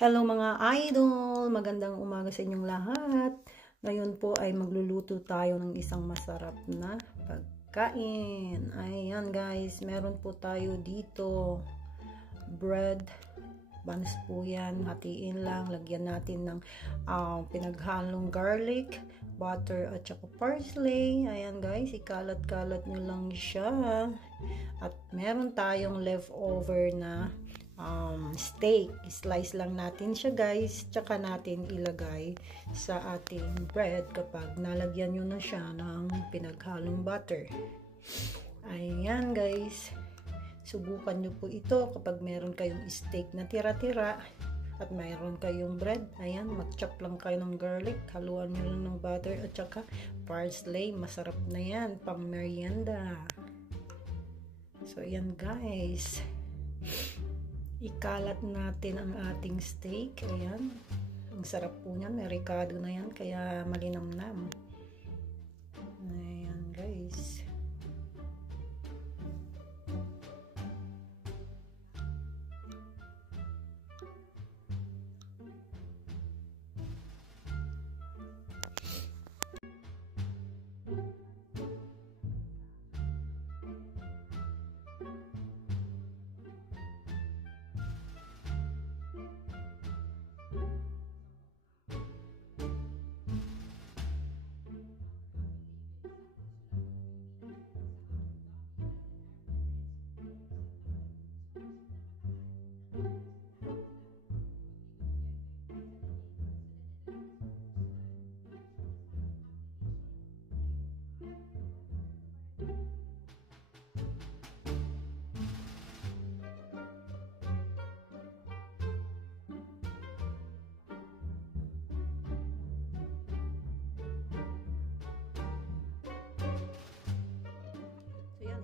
Hello mga idol! Magandang umaga sa inyong lahat. Ngayon po ay magluluto tayo ng isang masarap na pagkain. Ayan guys, meron po tayo dito bread. Buns po yan. Hatiin lang. Lagyan natin ng pinaghalong garlic, butter at saka parsley. Ayan guys, ikalat-kalat nyo lang siya. At meron tayong leftover na steak. Slice lang natin siya guys, tsaka natin ilagay sa ating bread kapag nalagyan nyo na siya ng pinaghalong butter. Ayan guys, subukan nyo po ito kapag meron kayong steak na tira-tira at mayroon kayong bread. Ayan, mag-chop lang kayo ng garlic, haluan nyo lang ng butter at saka parsley. Masarap na yan, pang merienda. So ayan guys, ikalat natin ang ating steak. Ayan, ang sarap po niyan, may ricado na yan kaya malinamnam. Ayan guys,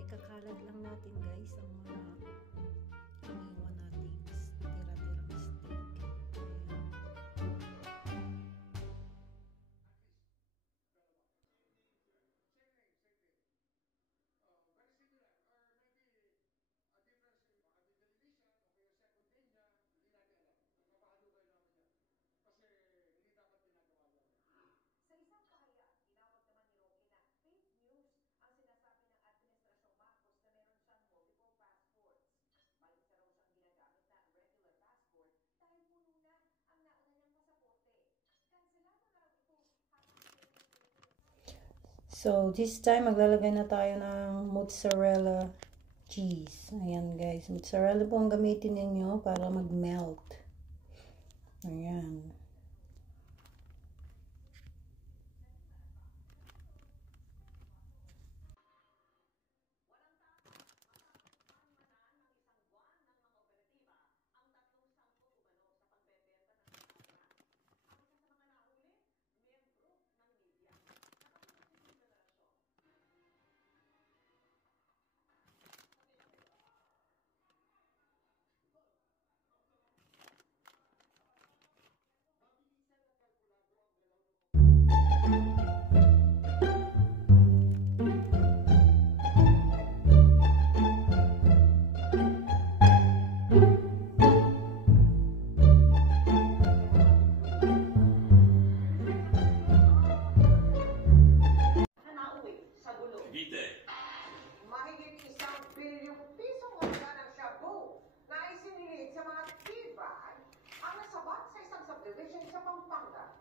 ikakalat lang natin guys ang mga iniwan nating tira-tirang steak. Sa isang pahayag, tinawag naman ni Roque na fake news ang sinasabi ng Administrasyong Marcos na meron siyang multiple passports. Mali na raw siyang ginagamit na regular passport dahil puno na ang nauna niyang pasaporte. Kanselado na raw ito habang So this time maglalagay na tayo ng mozzarella cheese. Ayan guys, mozzarella po ang gamitin ninyo para mag-melt. Ayan. mahigit ₱1 bilyong halaga ng shabu na isinilid sa mga tibay ang nasabat sa isang subdivision sa Pampanga.